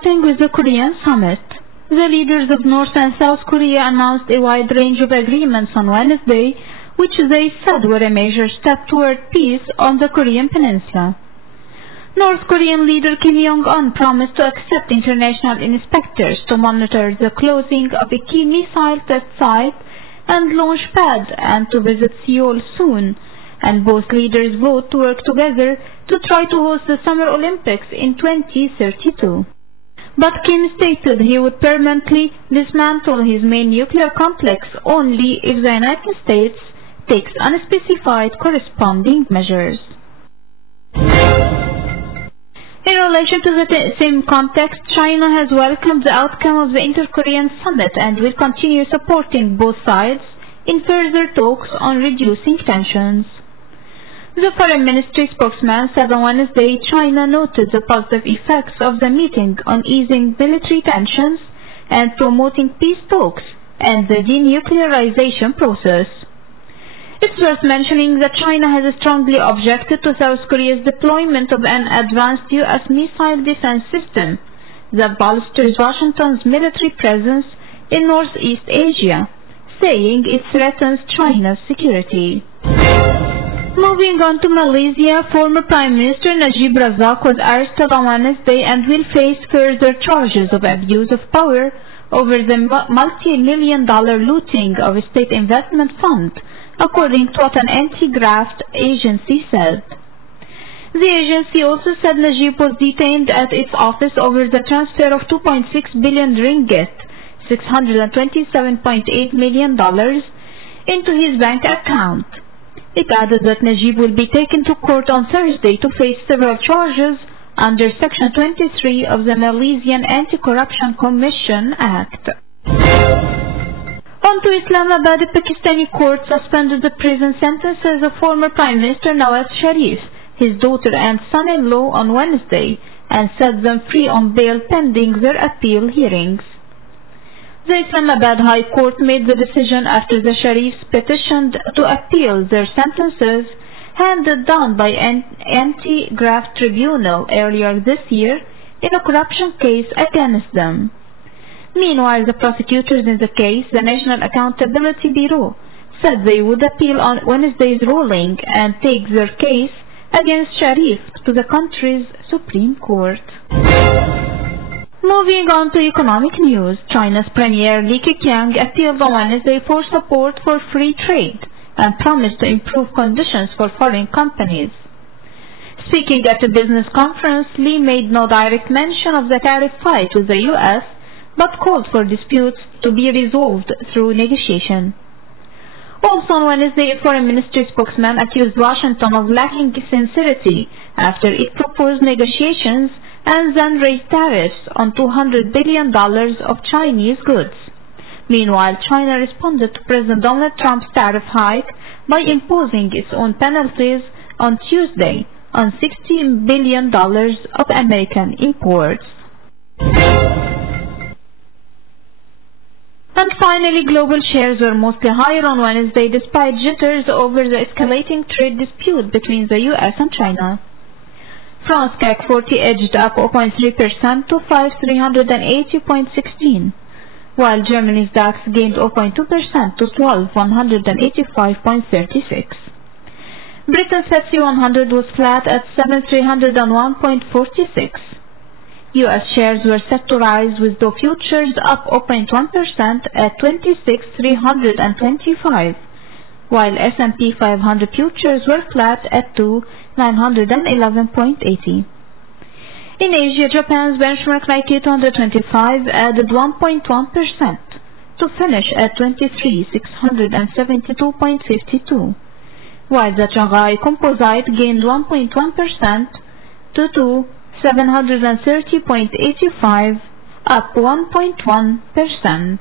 starting with the Korean summit. The leaders of North and South Korea announced a wide range of agreements on Wednesday, which they said were a major step toward peace on the Korean peninsula. North Korean leader Kim Jong-un promised to accept international inspectors to monitor the closing of a key missile test site and launch pad and to visit Seoul soon, and both leaders vowed to work together to try to host the Summer Olympics in 2032. But Kim stated he would permanently dismantle his main nuclear complex only if the United States takes unspecified corresponding measures. In relation to the same context, China has welcomed the outcome of the Inter-Korean summit and will continue supporting both sides in further talks on reducing tensions. The Foreign Ministry spokesman said on Wednesday China noted the positive effects of the meeting on easing military tensions and promoting peace talks and the denuclearization process. It's worth mentioning that China has strongly objected to South Korea's deployment of an advanced U.S. missile defense system that bolsters Washington's military presence in Northeast Asia, saying it threatens China's security. Moving on to Malaysia, former Prime Minister Najib Razak was arrested on Wednesday and will face further charges of abuse of power over the multi-million-dollar looting of a state investment fund, according to what an anti-graft agency said. The agency also said Najib was detained at its office over the transfer of 2.6 billion ringgit, $627.8 million, into his bank account. It added that Najib will be taken to court on Thursday to face several charges under Section 23 of the Malaysian Anti-Corruption Commission Act. On to Islamabad, a Pakistani court suspended the prison sentences of former Prime Minister Nawaz Sharif, his daughter and son-in-law on Wednesday, and set them free on bail pending their appeal hearings. The Islamabad High Court made the decision after the Sharifs petitioned to appeal their sentences handed down by an anti-graft tribunal earlier this year in a corruption case against them. Meanwhile, the prosecutors in the case, the National Accountability Bureau, said they would appeal on Wednesday's ruling and take their case against Sharif to the country's Supreme Court. Moving on to economic news, China's Premier Li Keqiang appealed on Wednesday for support for free trade and promised to improve conditions for foreign companies. Speaking at a business conference, Li made no direct mention of the tariff fight with the U.S., but called for disputes to be resolved through negotiation. Also on Wednesday, a foreign ministry spokesman accused Washington of lacking sincerity after it proposed negotiations and then raised tariffs on $200 billion of Chinese goods. Meanwhile, China responded to President Donald Trump's tariff hike by imposing its own penalties on Tuesday on $60 billion of American imports. And finally, global shares were mostly higher on Wednesday despite jitters over the escalating trade dispute between the U.S. and China. France CAC 40 edged up 0.3% to 5,380.16, while Germany's DAX gained 0.2% to 12,185.36. Britain's FTSE 100 was flat at 7,301.46. U.S. shares were set to rise with Dow futures up 0.1% at 26,325, while S&P 500 futures were flat at 2,911.80. In Asia, Japan's benchmark Nikkei 225 added 1.1% to finish at 23,672.52, while the Shanghai Composite gained 1.1% to 2,730.85, up 1.1%.